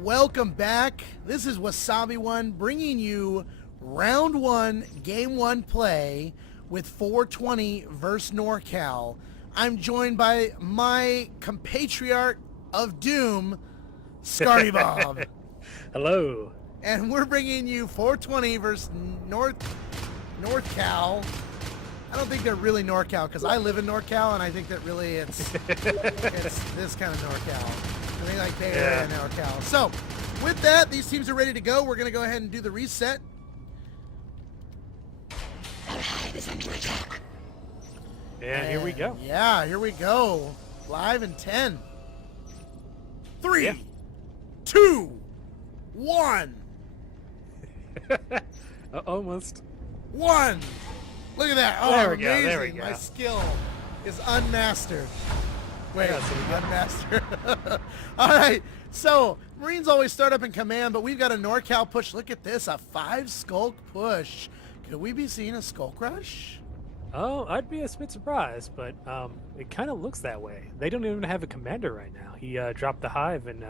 Welcome back. This is Wasabi One bringing you round one, game one play with 420 versus NorCal. I'm joined by my compatriot of doom, Scardy Bob. Hello. And we're bringing you 420 versus NorCal. I don't think they're really NorCal because I live in NorCal, and I think that really it's this kind of NorCal. I think like Bay Area and NorCal. So, with that, these teams are ready to go. We're going to go ahead and do the reset. And here we go. Yeah, here we go. Live in 10. 3, 2, 1. Almost. 1. Look at that. Oh, there we amazing. go. There we go. My skill is unmastered. Wait, unmastered. All right. So, Marines always start up in command, but we've got a NorCal push. Look at this. A 5 skulk push. Could we be seeing a skulk rush? Oh, I'd be a bit surprised, but it kind of looks that way. They don't even have a commander right now. He dropped the hive in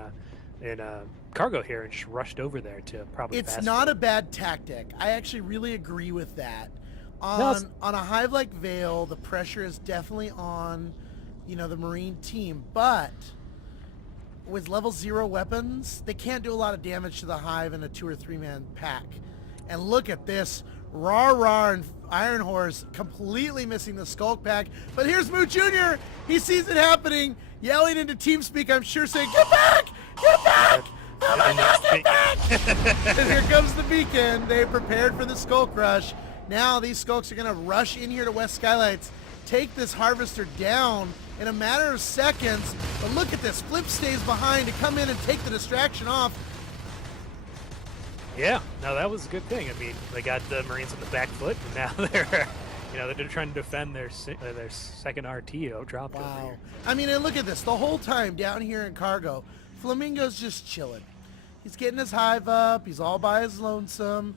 cargo here and just rushed over there to probably. It's not a bad tactic. I actually really agree with that. On a hive like Vale, the pressure is definitely on, the Marine team, but with level 0 weapons, they can't do a lot of damage to the hive in a 2 or 3 man pack. And look at this. Rar and Iron Horse completely missing the Skulk pack. But here's Moo Jr. He sees it happening, yelling into TeamSpeak, I'm sure, saying, "Get back! Get back! Oh my God, get back!" And here comes the beacon. They prepared for the Skulk rush. Now these Skulks are going to rush in here to West Skylights, take this Harvester down in a matter of seconds. But look at this. Flip stays behind to come in and take the distraction off. Yeah, no, that was a good thing. I mean, they got the Marines on the back foot, and now they're, they're trying to defend their second RTO dropped over here. I mean, and look at this. The whole time down here in cargo, Flamingo's just chilling. He's getting his hive up. He's all by his lonesome.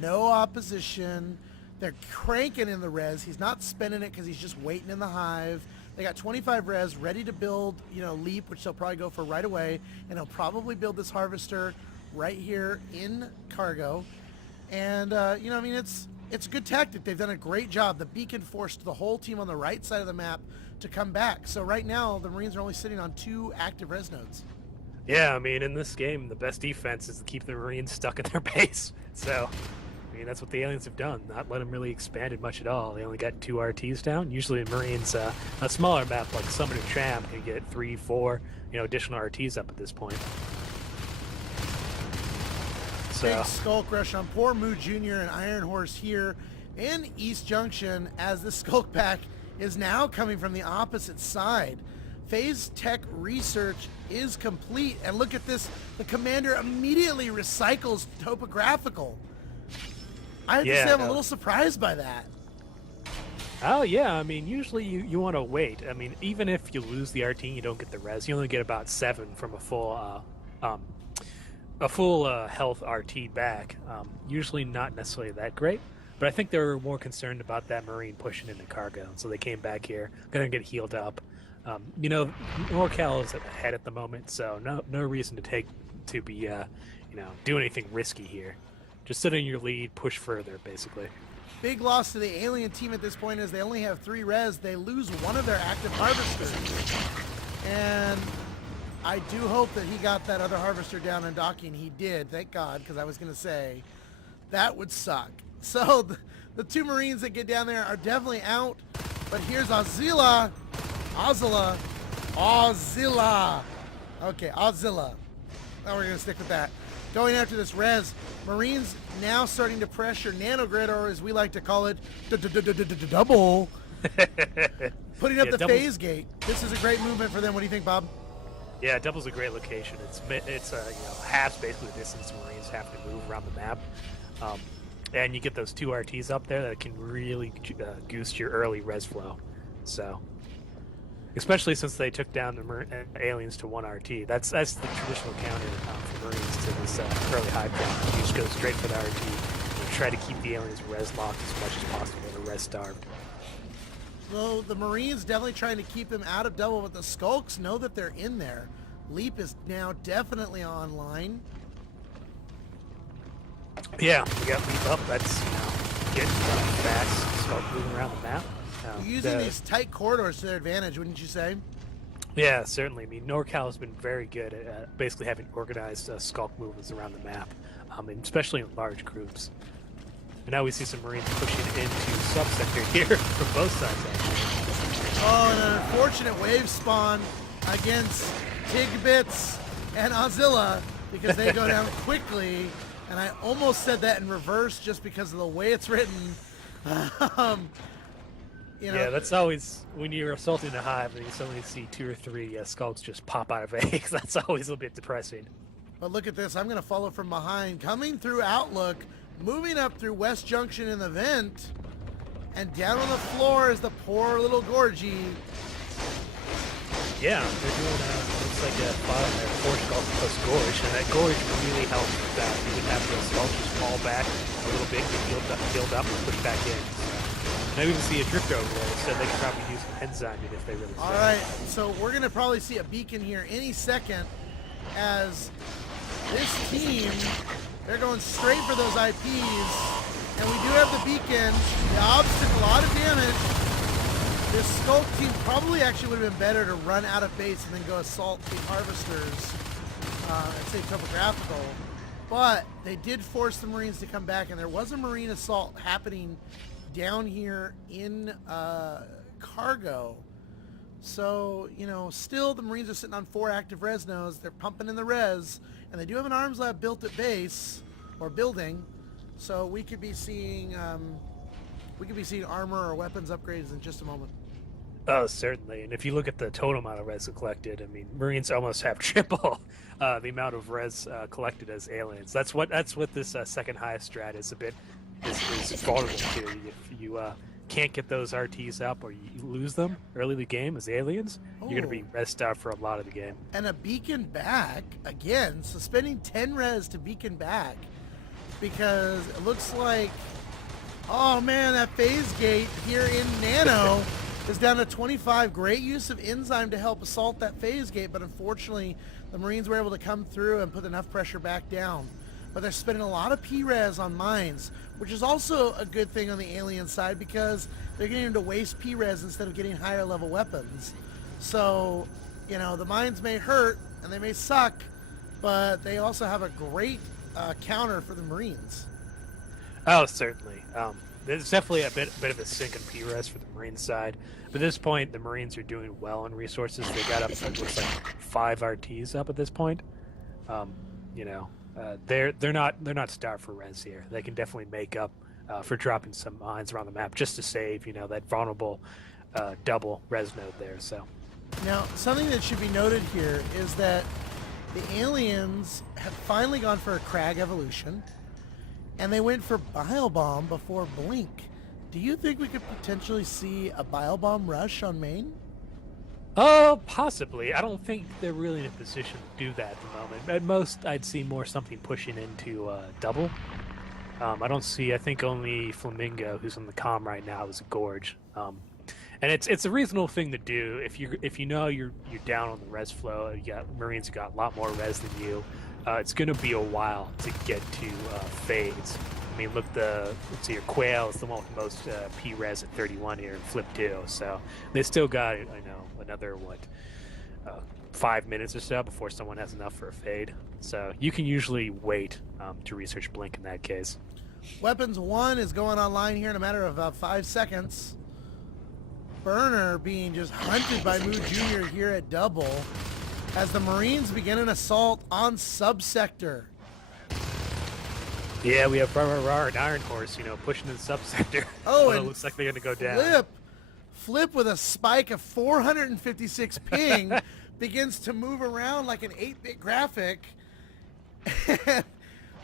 No opposition. They're cranking in the res. He's not spending it because he's just waiting in the hive. They got 25 res ready to build, Leap, which they'll probably go for right away. And he'll probably build this Harvester right here in cargo. And, it's a good tactic. They've done a great job. The beacon forced the whole team on the right side of the map to come back. So right now, the Marines are only sitting on 2 active res nodes. Yeah, I mean, in this game, the best defense is to keep the Marines stuck in their base. So, I mean, that's what the aliens have done. Not let them really expand it much at all. They only got 2 RTs down. Usually the Marines, a smaller map like Summit and Champ, can get 3, 4, additional RTs up at this point. So. Big Skulk rush on poor Moo Jr. and Iron Horse here in East Junction as the Skulk pack is now coming from the opposite side. Phase Tech research is complete, and look at this. The commander immediately recycles topographical. I have to say I'm a little surprised by that. Oh, yeah. I mean, usually you want to wait. I mean, even if you lose the RT and you don't get the res, you only get about 7 from a full health RT back. Usually not necessarily that great, but I think they were more concerned about that Marine pushing into cargo, so they came back here, gonna get healed up. NorCal is ahead at the moment, so no reason to be do anything risky here. Just sit in your lead, push further, basically. Big loss to the alien team at this point is they only have 3 res. They lose one of their active harvesters, and I do hope that he got that other Harvester down and docking. He did, thank God, because I was going to say that would suck. So the 2 Marines that get down there are definitely out. But here's Azila. Okay, Azila. Now we're going to stick with that. Going after this res. Marines now starting to pressure Nanogrid, or as we like to call it, double. Putting up the phase gate. This is a great movement for them. What do you think, Bob? Yeah, Double's a great location. It's half basically the distance Marines have to move around the map, and you get those 2 RTs up there that can really goose your early res flow. So, especially since they took down the aliens to 1 RT, that's the traditional counter for Marines to this early high point. You just go straight for the RT and try to keep the aliens res locked as much as possible. They're res starved. So the Marines definitely trying to keep them out of double, but the Skulks know that they're in there. Leap is now definitely online. Yeah, we got Leap up. That's, getting fast, start moving around the map. Using these tight corridors to their advantage, wouldn't you say? Yeah, certainly. I mean, NorCal has been very good at basically having organized skulk movements around the map, and especially in large groups. And now we see some Marines pushing into subsector here from both sides, actually. Oh, and an unfortunate wave spawn against Tigbits and Ozilla because they go down quickly. And I almost said that in reverse just because of the way it's written. Yeah, that's always, when you're assaulting a hive and you suddenly see 2 or 3 skulks just pop out of eggs, that's always a bit depressing. But look at this. I'm going to follow from behind. Coming through Outlook, moving up through West Junction in the vent, and down on the floor is the poor little Gorgie. Yeah, they're doing looks like a 4 skulks plus Gorge, and that Gorge really helps with that. You would have the skulks just fall back a little bit, get healed up, and push back in. So, now we even see a drift over there, so they could probably use some enzyme if they really All right, so we're going to probably see a beacon here any second as this team, they're going straight for those IPs, and we do have the beacon. The Obs took a lot of damage. This Skulk team probably actually would have been better to run out of base and then go assault the Harvesters and say topographical. But they did force the Marines to come back, and there was a Marine assault happening down here in cargo. So, still the Marines are sitting on 4 active res nodes. They're pumping in the res, and they do have an arms lab built at base, or building. So we could be seeing armor or weapons upgrades in just a moment. Oh, certainly. And if you look at the total amount of res collected, I mean, Marines almost have triple the amount of res collected as aliens. That's what this second highest strat is is vulnerable to. If you can't get those RTs up or you lose them early in the game as aliens, you're going to be res out for a lot of the game. And a beacon back, again, so spending 10 res to beacon back, because it looks like, oh man, that phase gate here in Nano is down to 25. Great use of enzyme to help assault that phase gate, but unfortunately the Marines were able to come through and put enough pressure back down. But they're spending a lot of P-res on mines, which is also a good thing on the alien side because they're getting to waste P-res instead of getting higher level weapons. So, the mines may hurt and they may suck, but they also have a great counter for the Marines. Oh, certainly. There's definitely a bit of a sink in P-res for the Marine side. But at this point, the Marines are doing well on resources. They got up to, it looks like 5 RTs up at this point. They're not starved for res here. They can definitely make up for dropping some mines around the map just to save, that vulnerable double res node there. So now, something that should be noted here is that the aliens have finally gone for a Crag evolution, and they went for Bile Bomb before Blink. Do you think we could potentially see a Bile Bomb rush on main? Oh, possibly. I don't think they're really in a position to do that at the moment. At most, I'd see more something pushing into double. I think only Flamingo, who's on the comm right now, is a Gorge. And it's a reasonable thing to do if you're down on the res flow. You got Marines who got a lot more res than you. It's going to be a while to get to fades. I mean, let's see, your Quail is the one with the most P-res at 31 here in Flip 2. So they still got, another, 5 minutes or so before someone has enough for a fade. So you can usually wait to research Blink in that case. Weapons 1 is going online here in a matter of about 5 seconds. Burner being just hunted by Moo Jr. here at double as the Marines begin an assault on subsector. Yeah, we have Rar and Iron Horse, pushing in the subsector. Oh, and it looks like they're going to go down. Flip with a spike of 456 ping begins to move around like an 8-bit graphic.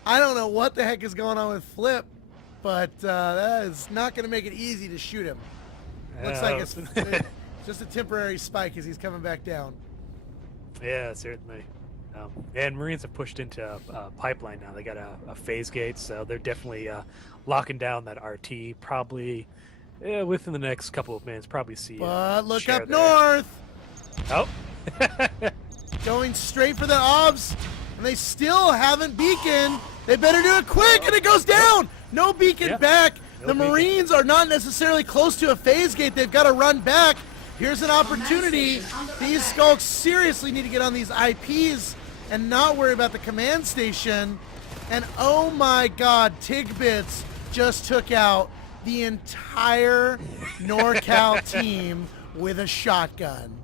I don't know what the heck is going on with Flip, but that is not going to make it easy to shoot him. Looks like it's just a temporary spike as he's coming back down. Yeah, certainly. And Marines have pushed into a pipeline now. They got a phase gate, so they're definitely locking down that RT. Probably within the next couple of minutes, probably see. But look up north. Oh. going straight for the obs, and they still haven't beaconed. They better do it quick, and it goes down. No beacon back. The Marines are not necessarily close to a phase gate. They've got to run back. Here's an opportunity. These skulks seriously need to get on these IPs and not worry about the command station. And oh my God, Tigbits just took out the entire NorCal team with a shotgun.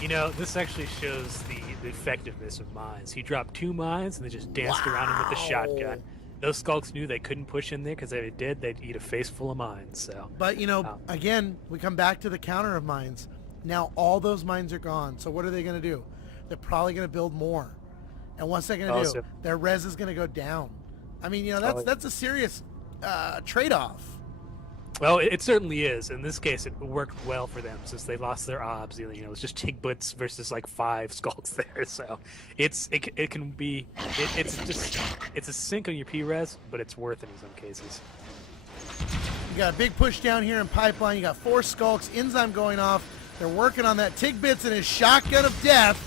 You know, this actually shows the effectiveness of mines. He dropped 2 mines and they just danced around him with the shotgun. Those skulks knew they couldn't push in there because if they did, they'd eat a face full of mines. So, but you know, again, we come back to the counter of mines. Now all those mines are gone. So what are they going to do? They're probably going to build more. And what's they going to do? Their res is going to go down. I mean, you know, that's a serious trade-off. Well, it certainly is. In this case, it worked well for them since they lost their obs. You know, it's just Tigbits versus like 5 skulks there. So it's a sink on your P-res, but it's worth it in some cases. You got a big push down here in pipeline. You got 4 skulks. Enzyme going off. They're working on that. Tigbits and his shotgun of death,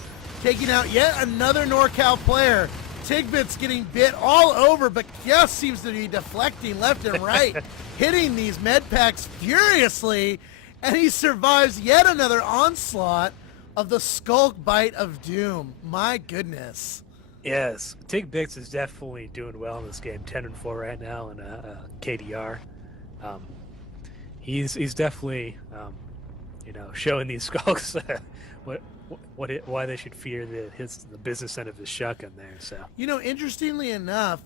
taking out yet another NorCal player. Tigbits getting bit all over, but just seems to be deflecting left and right, hitting these med packs furiously, and he survives yet another onslaught of the Skulk Bite of Doom. My goodness. Yes, Tigbits is definitely doing well in this game. 10-4 right now in KDR. He's definitely you know, showing these skulks why they should fear the business end of the shotgun there. So, you know, interestingly enough,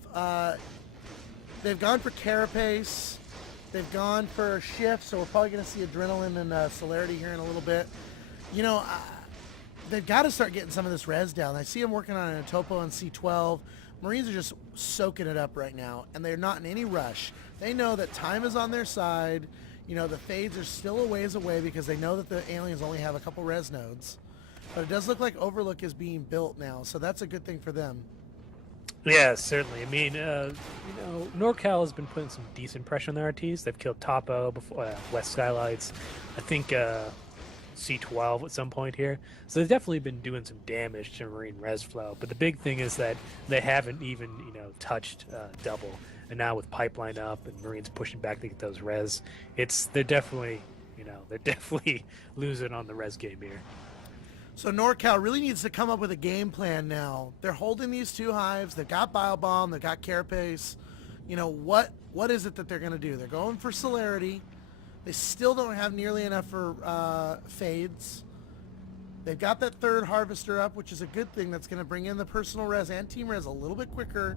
they've gone for carapace, they've gone for shift, so we're probably going to see adrenaline and celerity here in a little bit. You know, they've got to start getting some of this res down. I see them working on a topo and C12. Marines are just soaking it up right now, and they're not in any rush. They know that time is on their side. You know, the fades are still a ways away because they know that the aliens only have a couple res nodes. But it does look like Overlook is being built now, so that's a good thing for them. Yeah, certainly. I mean, you know, NorCal has been putting some decent pressure on their RTs. They've killed Topo, before, West Skylights, I think C12 at some point here. So they've definitely been doing some damage to Marine res flow. But the big thing is that they haven't even, you know, touched double. And now with pipeline up and Marines pushing back to get those res, they're definitely losing on the res game here. So NorCal really needs to come up with a game plan now. They're holding these 2 hives. They've got Biobomb. They've got Carapace. You know, what is it that they're going to do? They're going for celerity. They still don't have nearly enough for fades. They've got that 3rd harvester up, which is a good thing. That's going to bring in the personal res and team res a little bit quicker.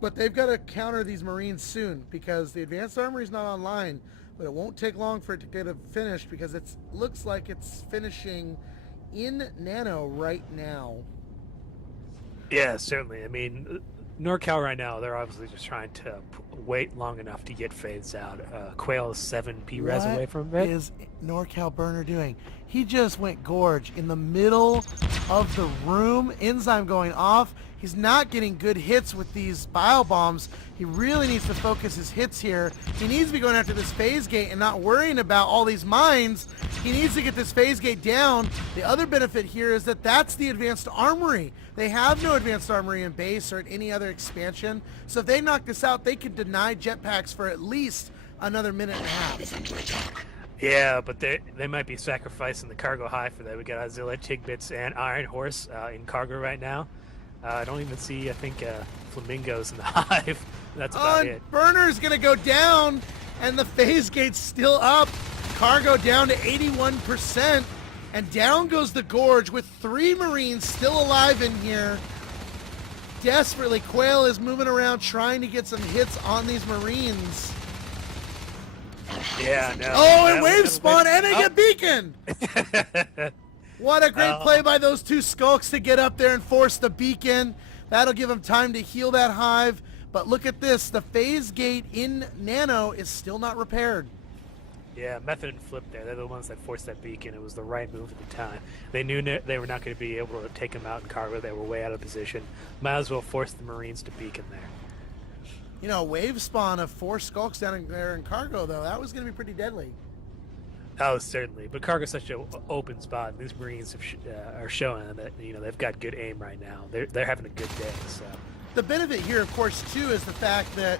But they've got to counter these Marines soon because the advanced armory is not online. But it won't take long for it to get finished because it looks like it's finishing in Nano right now. Yeah, certainly. I mean, NorCal right now, they're obviously just trying to wait long enough to get fades out. Quail is 7 P-res away from it. What is NorCal Burner doing? He just went gorge in the middle of the room. Enzyme going off. He's not getting good hits with these biobombs. He really needs to focus his hits here. He needs to be going after this phase gate and not worrying about all these mines. He needs to get this phase gate down. The other benefit here is that that's the advanced armory. They have no advanced armory in base or at any other expansion. So if they knock this out, they could deny jetpacks for at least another minute and a half. Yeah, but they might be sacrificing the cargo high for that. We got Azilla, Tigbits, and Iron Horse in cargo right now. I don't even see, I think, Flamingos in the hive. That's about it. Burner's going to go down, and the phase gate's still up. Cargo down to 81%, and down goes the Gorge with 3 Marines still alive in here. Desperately, Quail is moving around trying to get some hits on these Marines. Yeah, no. Oh, and wave spawn, and they get beaconed! What a great play by those 2 skulks to get up there and force the beacon. That'll give them time to heal that hive. But look at this. The phase gate in Nano is still not repaired. Yeah, Method and Flip there. They're the ones that forced that beacon. It was the right move at the time. They knew they were not going to be able to take them out in cargo. They were way out of position. Might as well force the Marines to beacon there. You know, wave spawn of 4 skulks down there in cargo, though, that was going to be pretty deadly. Oh, certainly. But Cargo's such an open spot. These Marines are showing that they've got good aim right now. They're having a good day. So The benefit here, of course, too, is the fact that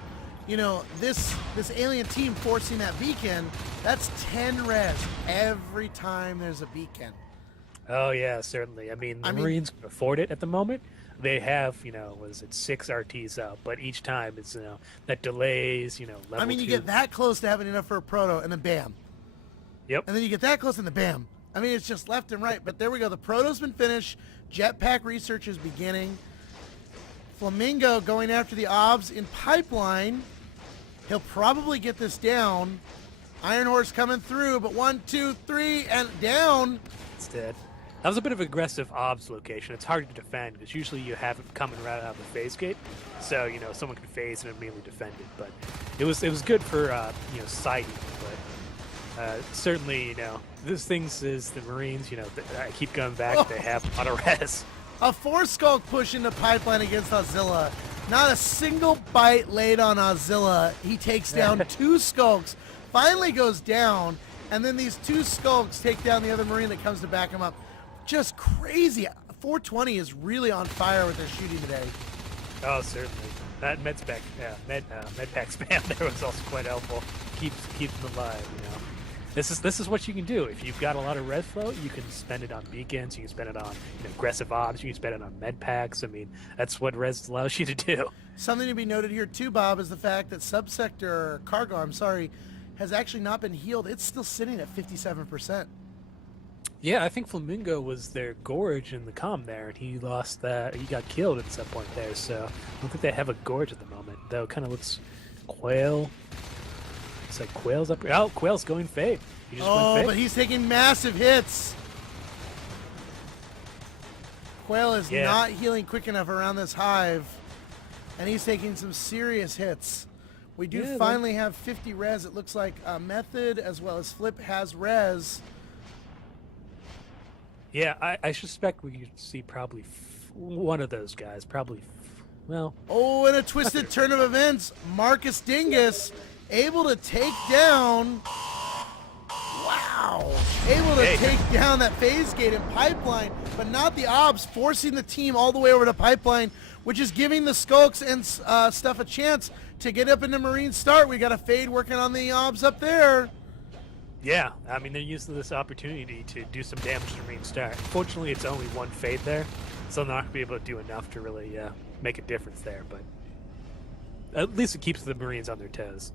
this alien team forcing that beacon. That's 10 res every time there's a beacon. oh yeah, certainly. I mean, the Marines can afford it at the moment. They have, was it 6 RTs up, but each time it's that delays, level I mean, you 2. get that close to having enough for a proto, and then bam. Yep. And then you get that close, and then bam. I mean, it's just left and right. But there we go. The proto's been finished. Jetpack research is beginning. Flamingo going after the obs in pipeline. He'll probably get this down. Iron Horse coming through, but 1, 2, 3, and down. It's dead. That was a bit of aggressive obs location. It's hard to defend because usually you have it coming right out of the phase gate, so someone can phase and immediately defend it. But it was good for sighting. But certainly this things is the Marines. I keep going back. Oh. They have a lot of res. A 4-skulk push into pipeline against Ozilla. Not a single bite laid on Ozilla. He takes down 2 skulks, finally goes down, and then these 2 skulks take down the other Marine that comes to back him up. Just crazy. 420 is really on fire with their shooting today. Oh, certainly. That med pack spam there was also quite helpful. Keeps them alive. This is what you can do. If you've got a lot of res flow, you can spend it on beacons, you can spend it on aggressive ops, you can spend it on med packs. I mean, that's what res allows you to do. Something to be noted here too, Bob, is the fact that subsector cargo, has actually not been healed. It's still sitting at 57%. Yeah, I think Flamingo was their gorge in the comm there, and he lost that. He got killed at some point there, so I don't think they have a gorge at the moment. Though it kind of looks Quail. It's like Quail's up here. Oh, Quail's going fade. He just went fade. But he's taking massive hits. Quail is not healing quick enough around this hive, and he's taking some serious hits. We do finally have 50 res. It looks like Method as well as Flip has res. Yeah, I suspect we could see probably one of those guys. Probably, well. Oh, in a twisted turn of events, Marcus Dingus able to take down. Wow. Able to take down that phase gate and pipeline, but not the obs, forcing the team all the way over to pipeline, which is giving the skulks and stuff a chance to get up into Marine start. We got a fade working on the obs up there. Yeah, I mean, they're using this opportunity to do some damage to Marine start. Fortunately, it's only one fade there, so they're not going to be able to do enough to really make a difference there, but at least it keeps the Marines on their toes.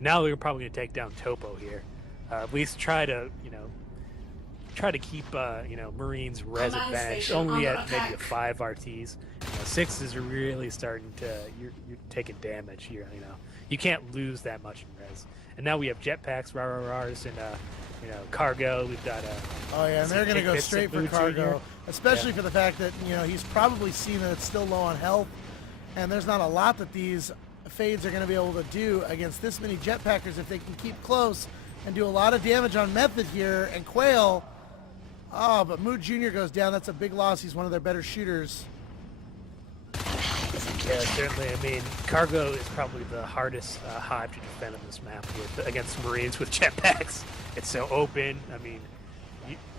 Now we're probably going to take down Topo here. At least try to keep Marines res advantage only at maybe a 5 RTs. 6 is really starting to you're taking damage here. You can't lose that much in res. And now we have jetpacks, rah-rah-rahs, and cargo. We've got and they're going to go straight for cargo, especially for the fact that he's probably seen that it's still low on health, and there's not a lot that these fades are going to be able to do against this many jetpackers if they can keep close and do a lot of damage on Method here. And Quail, but Mood Jr. goes down. That's a big loss. He's one of their better shooters. Yeah, certainly. I mean, cargo is probably the hardest hive to defend on this map against Marines with jetpacks. It's so open. I mean,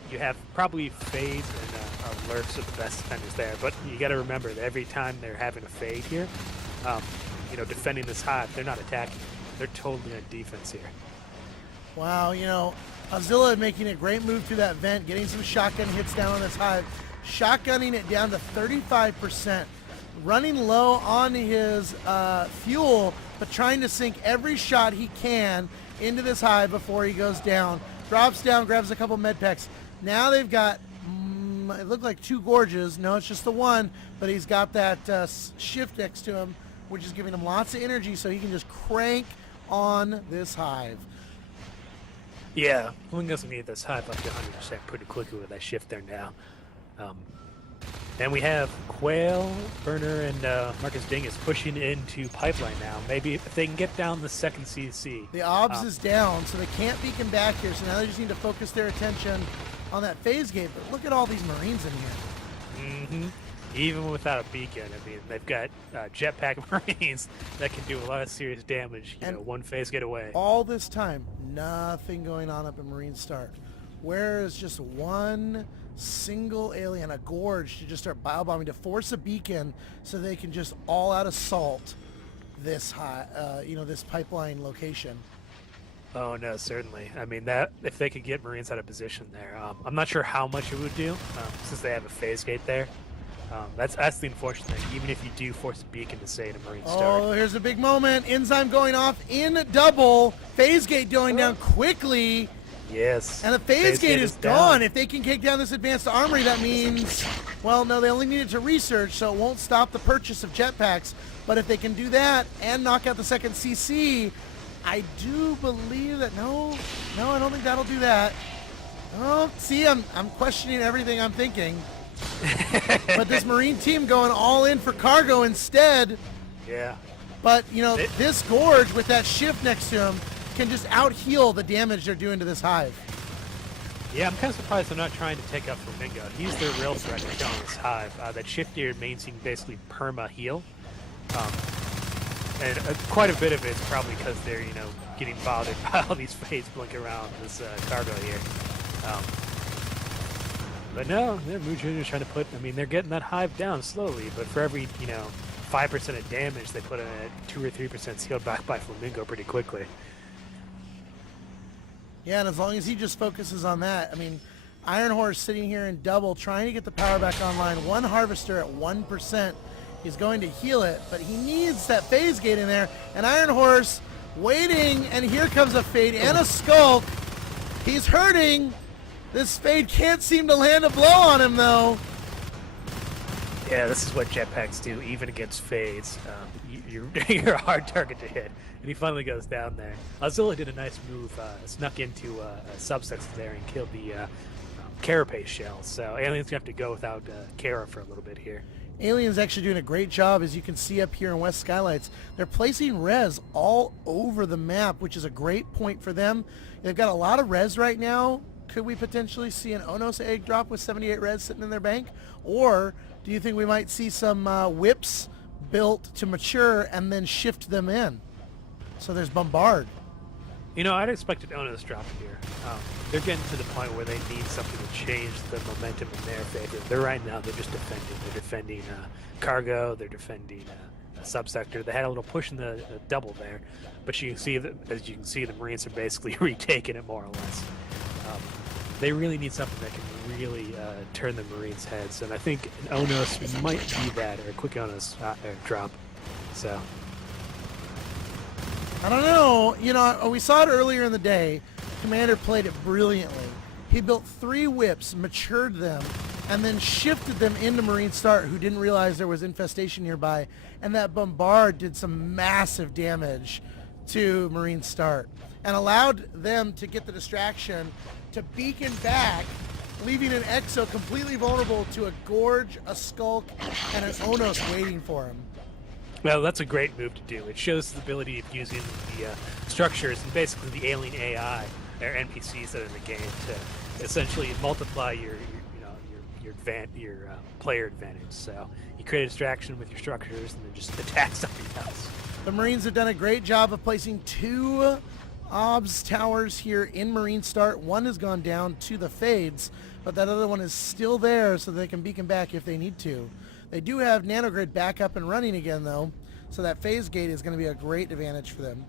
you have probably fades and lurks are the best defenders there. But you got to remember that every time they're having a fade here, defending this hive, they're not attacking. They're totally on defense here. Wow, Azilla making a great move through that vent, getting some shotgun hits down on this hive, shotgunning it down to 35%, running low on his fuel, but trying to sink every shot he can into this hive before he goes down. Drops down, grabs a couple med packs. Now they've got, it looked like 2 gorges. No, it's just the one, but he's got that shift next to him, which is giving him lots of energy so he can just crank on this hive. Yeah, Flamingo's going to get this hive up to 100% pretty quickly with that shift there now. And we have Quail, Burner, and Marcus Dingus pushing into pipeline now. Maybe if they can get down the second CC. The obs is down, so they can't beacon back here, so now they just need to focus their attention on that phase gate. But look at all these Marines in here. Even without a beacon, I mean, they've got jetpack Marines that can do a lot of serious damage. You And know, one phase get away. all this time, nothing going on up in Marine Start. Whereas just one single alien, a gorge, to just start bio-bombing, to force a beacon so they can just all-out assault this this pipeline location. Oh no, certainly. I mean, that if they could get Marines out of position there, I'm not sure how much it would do since they have a phase gate there. That's the unfortunate thing. Even if you do force a beacon to save a Marine start. Oh, here's a big moment. Enzyme going off in double. Phase gate going down quickly. Yes. And the phase gate is gone. down. If they can take down this advanced armory, that means, well, no, they only needed to research, so it won't stop the purchase of jetpacks. But if they can do that and knock out the second CC, I do believe that, no, I don't think that'll do that. Oh, see, I'm questioning everything I'm thinking. But this Marine team going all in for cargo instead. Yeah. But, this gorge with that shift next to him can just out-heal the damage they're doing to this hive. Yeah, I'm kind of surprised they're not trying to take out Flamingo. He's their real threat to killing this hive. That shift-geared main team basically perma-heal. And quite a bit of it's probably because they're, getting bothered by all these fades blinking around this cargo here. But no, Mujin trying to put, they're getting that hive down slowly, but for every, 5% of damage they put in it, 2 or 3% sealed back by Flamingo pretty quickly. Yeah, and as long as he just focuses on that, Iron Horse sitting here in double, trying to get the power back online. One Harvester at 1%. He's going to heal it, but he needs that phase gate in there. And Iron Horse waiting, and here comes a Fade and a Skulk. He's hurting. This Fade can't seem to land a blow on him, though. Yeah, this is what jetpacks do, even against Fades. You're a hard target to hit. And he finally goes down there. Azula did a nice move, snuck into a subsector there and killed the Carapace shell. So Alien's going to have to go without Kara for a little bit here. Alien's actually doing a great job, as you can see up here in West Skylights. They're placing res all over the map, which is a great point for them. They've got a lot of res right now. Could we potentially see an Onos egg drop with 78 res sitting in their bank? Or do you think we might see some whips built to mature and then shift them in? So there's Bombard. I'd expected Onos drop here. They're getting to the point where they need something to change the momentum in their favor. Right now, they're just defending. They're defending cargo. They're defending a subsector. They had a little push in the double there, but you can see that, as you can see, the Marines are basically retaking it more or less. They really need something that can really turn the Marines' heads, and I think an Onos might be that, or a quick Onos drop. So. I don't know. We saw it earlier in the day. Commander played it brilliantly. He built 3 whips, matured them, and then shifted them into Marine Start, who didn't realize there was infestation nearby. And that Bombard did some massive damage to Marine Start and allowed them to get the distraction to beacon back, leaving an Exo completely vulnerable to a Gorge, a Skulk, and an Onos waiting for him. Well, that's a great move to do. It shows the ability of using the structures and basically the alien AI or NPCs that are in the game to essentially multiply your player advantage. So you create a distraction with your structures and then just attack something else. The Marines have done a great job of placing 2 OBS towers here in Marine Start. One has gone down to the Fades, but that other one is still there so they can beacon back if they need to. They do have Nanogrid back up and running again, though, so that phase gate is going to be a great advantage for them.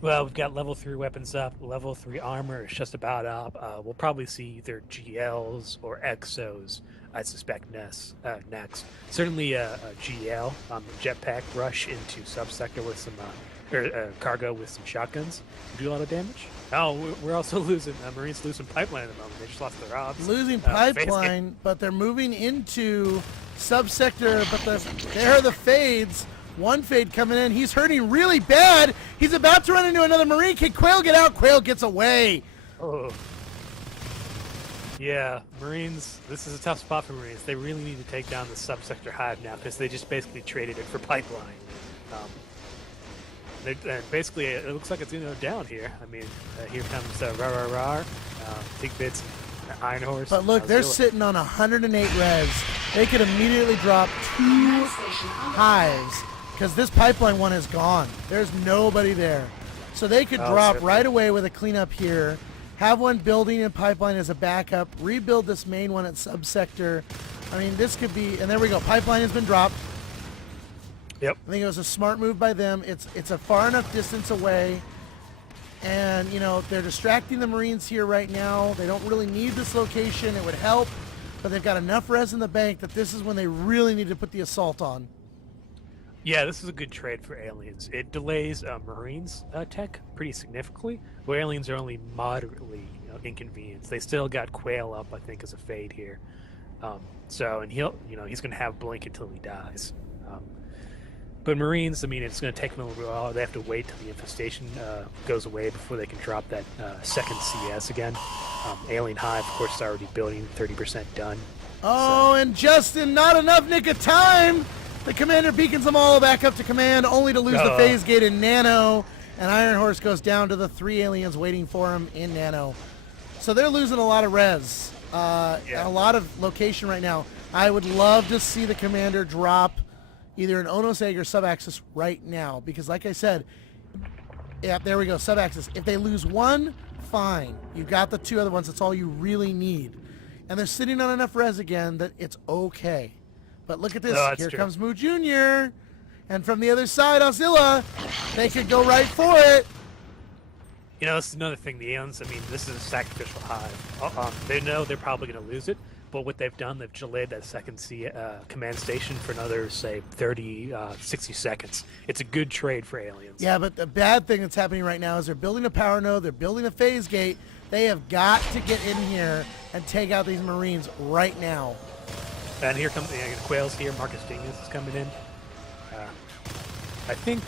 Well, we've got level 3 weapons up, level 3 armor is just about up. We'll probably see either GLs or Exos, I suspect, next. Certainly a GL on the jetpack rush into subsector with some cargo with some shotguns. Do a lot of damage. Oh, we're also losing Marines losing pipeline at the moment. They just lost their obs. Losing pipeline, but they're moving into subsector. But there are the Fades. One Fade coming in. He's hurting really bad. He's about to run into another Marine. Can Quail get out? Quail gets away. Oh. Yeah, Marines, this is a tough spot for Marines. They really need to take down the subsector hive now because they just basically traded it for pipeline. Basically, it looks like it's going to go down here. Here comes Rar, Tigbits, Iron Horse. But look, they're sitting on 108 res. they could immediately drop 2 hives because this pipeline one is gone. There's nobody there. So they could drop right away with a cleanup here, have one building in pipeline as a backup, rebuild this main one at subsector. I mean, this could be, and there we go. Pipeline has been dropped. Yep. I think it was a smart move by them. It's a far enough distance away. And, you know, they're distracting the Marines here right now. They don't really need this location. It would help. But they've got enough res in the bank that this is when they really need to put the assault on. Yeah, this is a good trade for aliens. It delays Marines tech pretty significantly, where aliens are only moderately inconvenienced. They still got Quail up, I think, as a fade here. And he's going to have Blink until he dies. But Marines, I mean, it's going to take them a little while. They have to wait till the infestation goes away before they can drop that second CS again. Alien Hive, of course, is already building, 30% done. Oh, so. And Justin, not enough nick of time. The commander beacons them all back up to command, only to lose the phase gate in Nano. And Iron Horse goes down to the 3 aliens waiting for him in Nano. So they're losing a lot of res, a lot of location right now. I would love to see the commander drop either an Onos egg or subaxis right now, because like I said, yeah, there we go, subaxis. If they lose one, fine. You've got the 2 other ones. That's all you really need. And they're sitting on enough res again that it's okay. But look at this. Here comes Moo Jr. And from the other side, Ozilla, they could go right for it. You know, this is another thing. The aliens, I mean, this is a sacrificial hive. They know they're probably going to lose it. But what they've done, they've delayed that second command station for another, say, 30, 60 seconds. It's a good trade for aliens. Yeah, but the bad thing that's happening right now is they're building a power node, they're building a phase gate. They have got to get in here and take out these Marines right now. And here comes the Quails here. Marcus Dingus is coming in. I think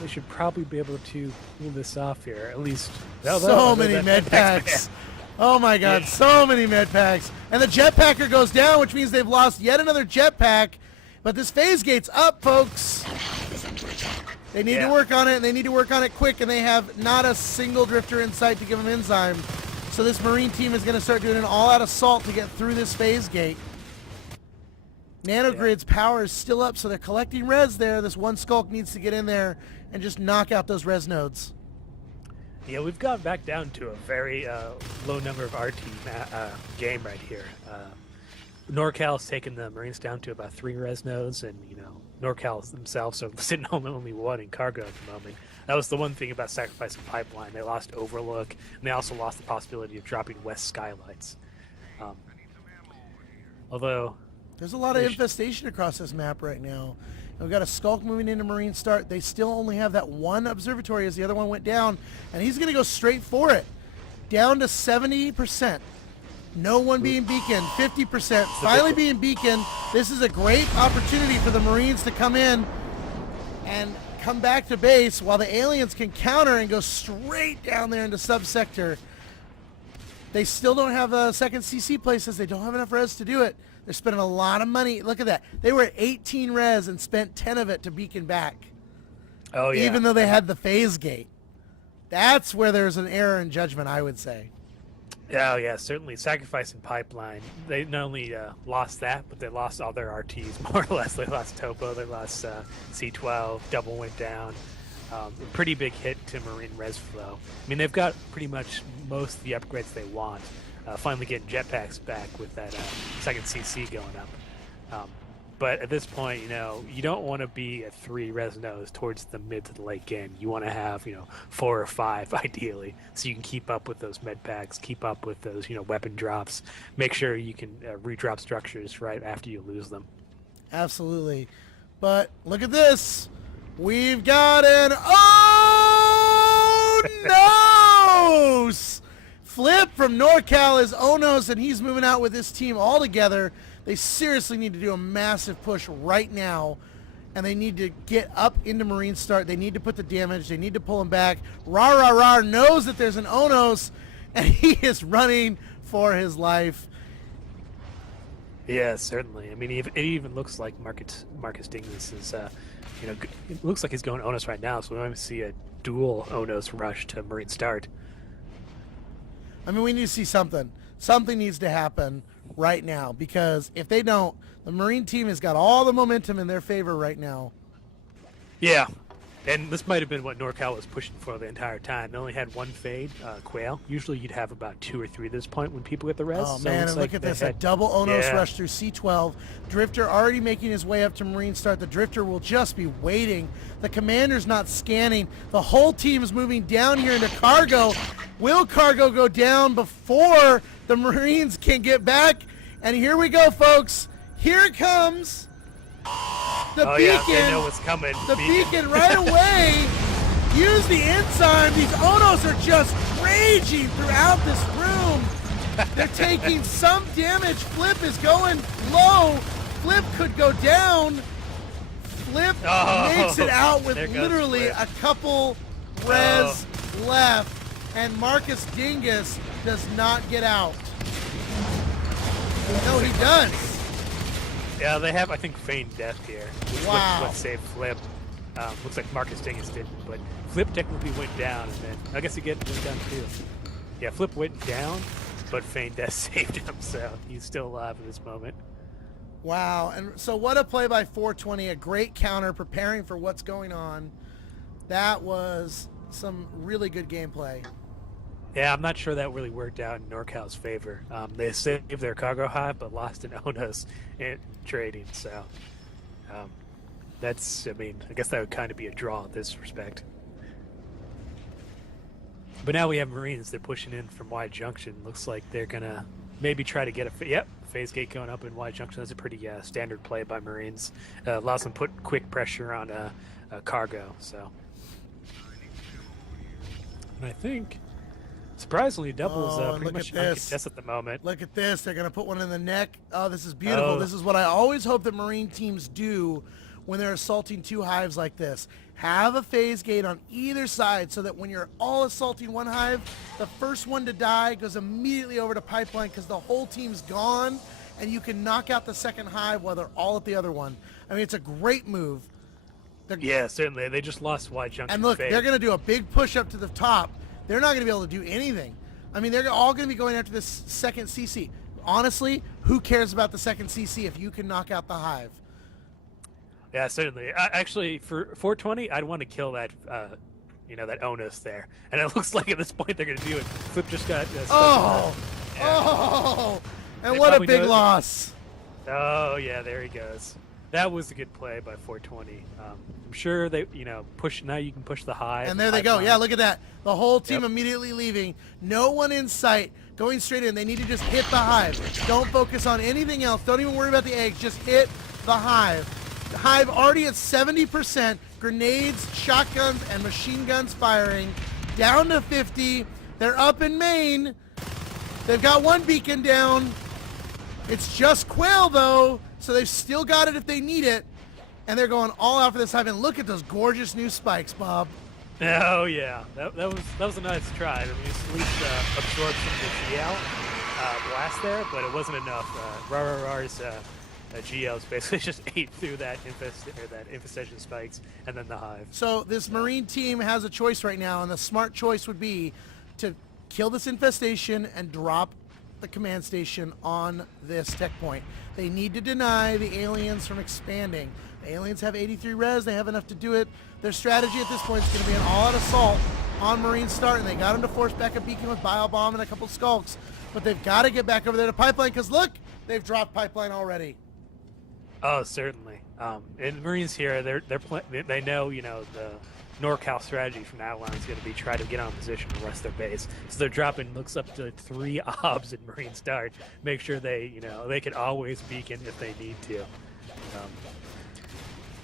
they should probably be able to pull this off here, at least. So many med packs. Oh my god, so many med packs. And the jetpacker goes down, which means they've lost yet another jetpack. But this phase gate's up, folks. They need to work on it, and they need to work on it quick, and they have not a single drifter in sight to give them enzyme. So this Marine team is going to start doing an all-out assault to get through this phase gate. Nanogrid's power is still up, so they're collecting res there. This one Skulk needs to get in there and just knock out those res nodes. Yeah, we've got back down to a very low number of RT game right here. NorCal's taken the Marines down to about 3 res nodes, and NorCal themselves are sitting on only 1 in cargo at the moment. That was the one thing about sacrificing Pipeline. They lost Overlook, and they also lost the possibility of dropping West Skylights. Although there's a lot of infestation across this map right now. We've got a Skulk moving into Marine start. They still only have that 1 observatory as the other one went down, and he's going to go straight for it. Down to 70%. No one being beaconed. 50%. Finally being beaconed. This is a great opportunity for the Marines to come in and come back to base while the aliens can counter and go straight down there into subsector. They still don't have second CC places. They don't have enough res to do it. They're spending a lot of money. Look at that. They were at 18 res and spent 10 of it to beacon back. Oh, yeah. Even though they had the phase gate. That's where there's an error in judgment, I would say. Oh, yeah, certainly. Sacrificing Pipeline. They not only lost that, but they lost all their RTs, more or less. They lost Topo, they lost C12, Double went down. A pretty big hit to Marine res flow. I mean, they've got pretty much most of the upgrades they want. Finally getting jetpacks back with that second CC going up. But at this point, you don't want to be at 3 res nodes towards the mid to the late game. You want to have, 4 or 5 ideally, so you can keep up with those med packs, keep up with those, weapon drops. Make sure you can redrop structures right after you lose them. Absolutely. But look at this. We've got an Onos! Flip from NorCal is Onos, and he's moving out with this team all together. They seriously need to do a massive push right now, and they need to get up into Marine start. They need to put the damage. They need to pull him back. Rar knows that there's an Onos, and he is running for his life. Yeah, certainly. I mean, it even looks like Marcus Dingus is, it looks like he's going Onos right now, so we might see a dual Onos rush to Marine start. I mean, we need to see something. Something needs to happen right now, because if they don't, the Marine team has got all the momentum in their favor right now. Yeah. And this might have been what NorCal was pushing for the entire time. They only had one fade, Quail. Usually you'd have about 2 or 3 at this point when people get the res. Oh, so man, and like look at this. A double Onos rush through C12. Drifter already making his way up to Marine start. The Drifter will just be waiting. The Commander's not scanning. The whole team is moving down here into Cargo. Will Cargo go down before the Marines can get back? And here we go, folks. Here it comes. The beacon, yeah, they know what's coming. The beacon right away. Use the enzyme. These Onos are just raging throughout this room. They're taking some damage. Flip is going low. Flip could go down. Flip makes it out with literally a couple res left. And Marcus Dingus does not get out. No, he does. Yeah, they have, I think, feigned death here. Wow. What saved Flip. Looks like Marcus Dingus didn't, but Flip technically went down, and then I guess again went down too. Yeah, Flip went down, but feigned death saved him, so he's still alive at this moment. Wow, and so what a play by 420, a great counter, preparing for what's going on. That was some really good gameplay. Yeah, I'm not sure that really worked out in NorCal's favor. They saved their cargo hive, but lost an Onos in trading. So that's, I mean, I guess that would kind of be a draw in this respect. But now we have Marines. They're pushing in from Y Junction. Looks like they're gonna maybe try to get a phase gate going up in Y Junction. That's a pretty standard play by Marines. Allows them to put quick pressure on a cargo. So, and I think. Surprisingly, doubles pretty much uncontested at the moment. Look at this. They're going to put one in the neck. Oh, this is beautiful. This is what I always hope that Marine teams do when they're assaulting 2 hives like this. Have a phase gate on either side so that when you're all assaulting one hive, the first one to die goes immediately over to pipeline because the whole team's gone, and you can knock out the second hive while they're all at the other one. I mean, it's a great move. Yeah, certainly. They just lost Y Junction. And look, they're going to do a big push up to the top. They're not going to be able to do anything. I mean, they're all going to be going after this second CC. Honestly, who cares about the second CC if you can knock out the hive? Yeah, certainly. Actually, for 420, I'd want to kill that, that Onus there. And it looks like at this point they're going to do it. Flip just got. And what a big loss. Oh yeah, there he goes. That was a good play by 420. I'm sure they, push. Now you can push the hive. And there they go. Yeah, look at that. The whole team immediately leaving. No one in sight. Going straight in. They need to just hit the hive. Don't focus on anything else. Don't even worry about the eggs. Just hit the hive. The hive already at 70%. Grenades, shotguns, and machine guns firing. Down to 50. They're up in main. They've got one beacon down. It's just Quail, though, so they've still got it if they need it. And they're going all out for this hive. And look at those gorgeous new spikes, Bob. Oh, yeah. That was a nice try. I mean, at least absorbed some of the GL blast there, but it wasn't enough. RRR's GLs basically just ate through that infestation spikes and then the hive. So this Marine team has a choice right now, and the smart choice would be to kill this infestation and drop the command station on this tech point. They need to deny the aliens from expanding. The aliens have 83 res. They have enough to do it. Their strategy at this point is going to be an all-out assault on Marine start, and they got them to force back a beacon with bio bomb and a couple skulks. But they've got to get back over there to pipeline because look, they've dropped pipeline already. Oh, certainly. And Marines here, they know, the NorCal strategy from now on is going to be try to get on position and rest their base. So they're dropping looks up to 3 obs in Marine start. Make sure they, they can always beacon if they need to.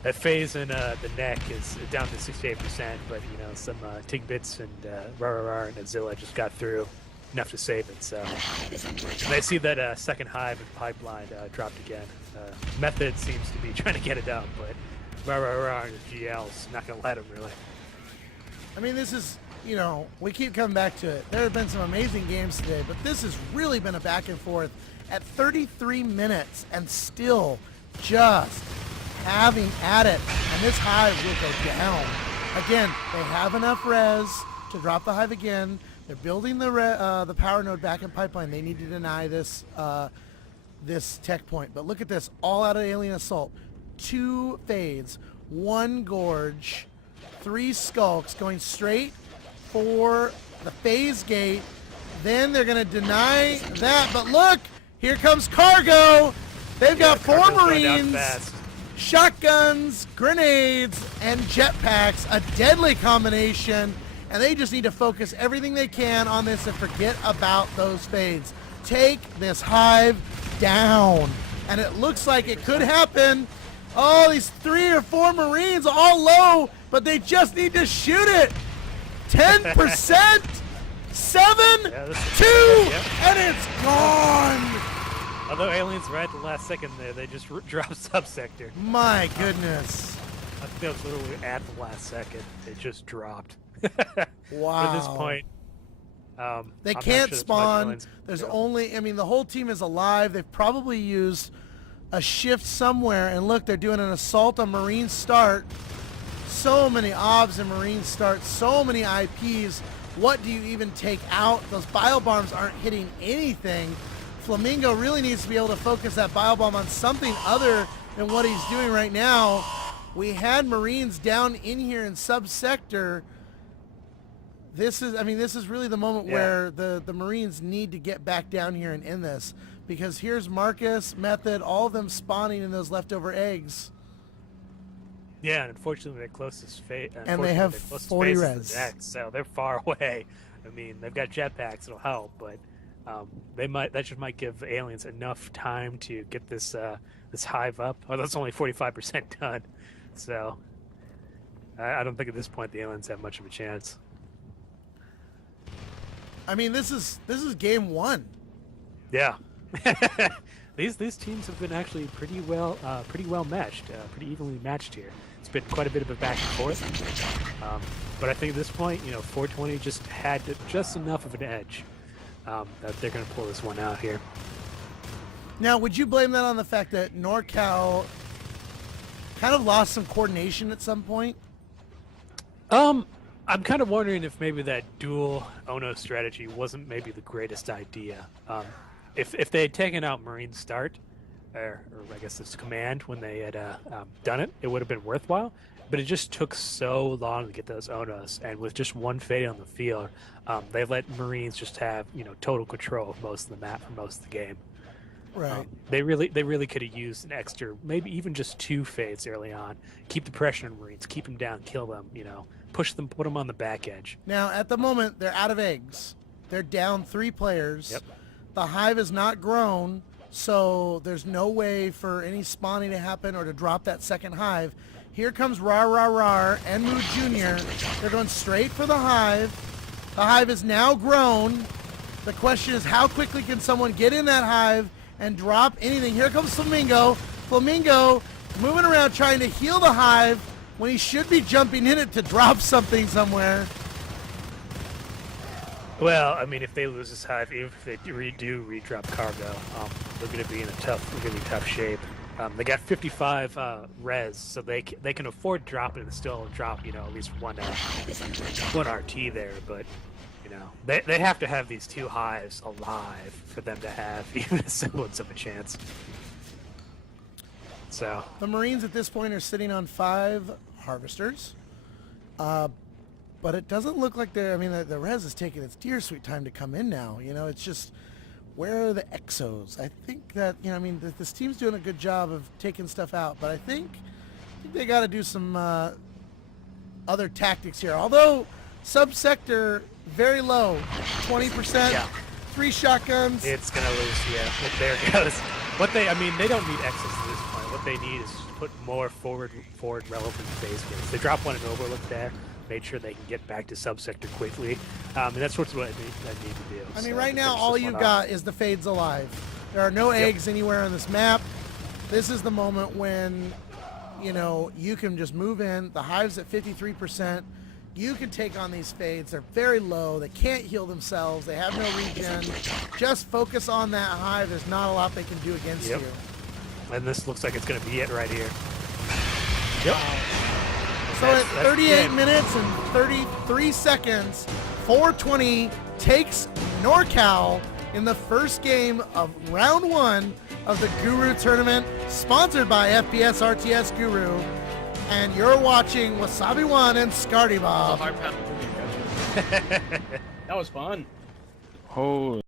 That phase in the neck is down to 68%, but some Tigbits and RRR and Azilla just got through enough to save it. So and I see that second hive and pipeline dropped again. Method seems to be trying to get it up, but RRR and GL's not going to let him really. I mean, this is, we keep coming back to it. There have been some amazing games today, but this has really been a back and forth at 33 minutes and still just having at it. And this hive will go down. Again, they have enough res to drop the hive again. They're building the power node back in pipeline. They need to deny this this tech point. But look at this, all out of alien assault. 2 fades, 1 gorge, 3 skulks going straight for the phase gate. Then they're going to deny that. But look, here comes Cargo. They've got 4 Marines, shotguns, grenades, and jetpacks. A deadly combination. And they just need to focus everything they can on this and forget about those fades. Take this hive down. And it looks like it could happen. Oh, these 3 or 4 Marines all low, but they just need to shoot it. 10%, 7, 2, and it's gone. Although aliens right at the last second there, they just dropped subsector. My goodness. I think that was literally at the last second. It just dropped. Wow. At this point, they I'm can't sure spawn. There's only, I mean, the whole team is alive. They've probably used a shift somewhere. And look, they're doing an assault on Marine start. So many obs and Marine start. So many IPs. What do you even take out? Those bio bombs aren't hitting anything. Flamingo really needs to be able to focus that bio bomb on something other than what he's doing right now. We had Marines down in here in subsector. This is, I mean, this is really the moment where the Marines need to get back down here and end this. Because here's Marcus, Method, all of them spawning in those leftover eggs. Yeah, and unfortunately their closest fate. And they have 40 res. So they're far away. I mean, they've got jetpacks, it'll help, but that just might give aliens enough time to get this this hive up. Although it's only 45% done. So I don't think at this point the aliens have much of a chance. I mean, this is game 1. Yeah. These teams have been actually pretty well matched, pretty evenly matched here. It's been quite a bit of a back and forth, but I think at this point, 420 just had just enough of an edge that they're going to pull this one out here. Now, would you blame that on the fact that NorCal kind of lost some coordination at some point? I'm kind of wondering if maybe that dual Ono strategy wasn't maybe the greatest idea. If they had taken out Marine Start, or I guess it's Command when they had done it, it would have been worthwhile. But it just took so long to get those Onos, and with just 1 fade on the field, they let Marines just have total control of most of the map for most of the game. Right. They really could have used an extra, maybe even just 2 fades early on. Keep the pressure on Marines, keep them down, kill them. Push them, put them on the back edge. Now, at the moment, they're out of eggs. They're down 3 players. Yep. The hive is not grown, so there's no way for any spawning to happen or to drop that second hive. Here comes and Mood Jr. They're going straight for the hive. The hive is now grown. The question is, how quickly can someone get in that hive and drop anything? Here comes Flamingo. Flamingo moving around trying to heal the hive when he should be jumping in it to drop something somewhere. Well, I mean, if they lose this hive, even if they do redrop cargo, they're going to be in a really tough shape. They got 55 res, so they can afford to drop it and still drop, at least one RT there. But they have to have these 2 hives alive for them to have even a semblance of a chance. So the Marines at this point are sitting on 5 harvesters. But it doesn't look like they're, I mean, the res is taking its dear sweet time to come in now. It's just, where are the exos? I think that, I mean, this team's doing a good job of taking stuff out, but I think they got to do some other tactics here. Although, subsector, very low, 20%, yeah. 3 shotguns. It's going to lose, yeah. There it goes. They don't need exos at this point. What they need is to put more forward relevant phase games. They drop one in Overlook there. Made sure they can get back to subsector quickly, and that's what I need to do. I mean, right now, all you've got is the fades alive. There are no eggs anywhere on this map. This is the moment when, you can just move in. The hive's at 53%. You can take on these fades. They're very low. They can't heal themselves. They have no regen. Just focus on that hive. There's not a lot they can do against you. And this looks like it's going to be it right here. Yep. So at 38 minutes and 33 seconds, 420 takes NorCal in the first game of round 1 of the Guru Tournament, sponsored by FPS RTS Guru. And you're watching Wasabi One and Scardy Bob. That was fun. Holy.